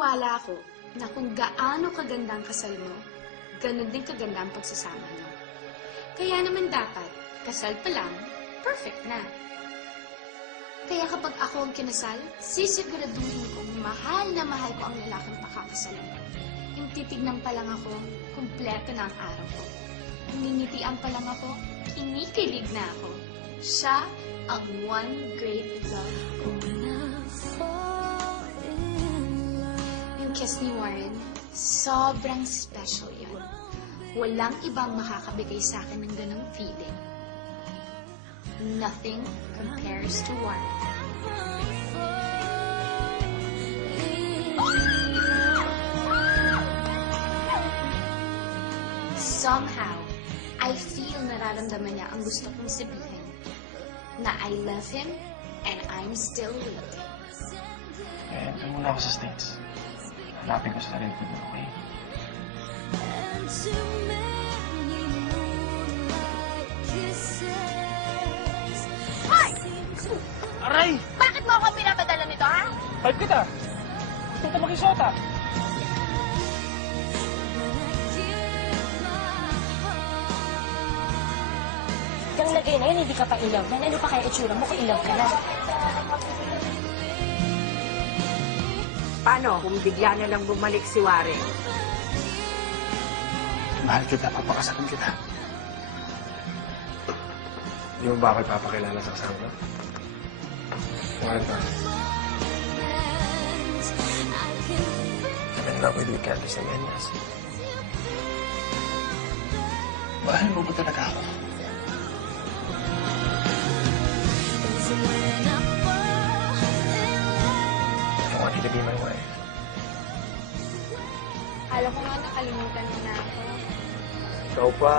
Naniniwala ako na kung gaano kaganda ang kasal mo, ganun din kaganda ang pagsasama niyo. Kaya naman dapat, kasal pa lang, perfect na. Kaya kapag ako ang kinasal, sisiguraduhin kong mahal na mahal ko ang lalaking pakakasalan. Yung titignan pa lang ako, kumpleto na ang araw ko. Nangingitian pa lang ako, kinikilig na ako. Siya ang one great love ko. Yung kiss ni Warren, sobrang special yan. Walang ibang makakabigay sa akin ng ganong feeling. Nothing compares to Warren. Somehow, I feel nararamdaman niya ang gusto kong sabihin. Na I love him and I'm still waiting. Eh, doon muna ako sa States. Hanapin ko sa sarili ko, okay? Hoy! Aray! Bakit mo ako pinapadala nito, ha? Help kita! Gusto ka makisota! Yung lagay na yun, hindi ka pa ilaw na. Ano pa kaya itsura mo kung ilaw ka na? Paano kung bigla na lang bumalik si Warren? Mahal kita, papakasalan kita. Di mo ba ako ipapakilala sa kasama? Mahal ka. I'm in love with you, Candice Jimenez. Mahal mo ba talaga ako? I want you to be my wife. Alam ko nga nakalimutan mo na ako. Ikaw pa.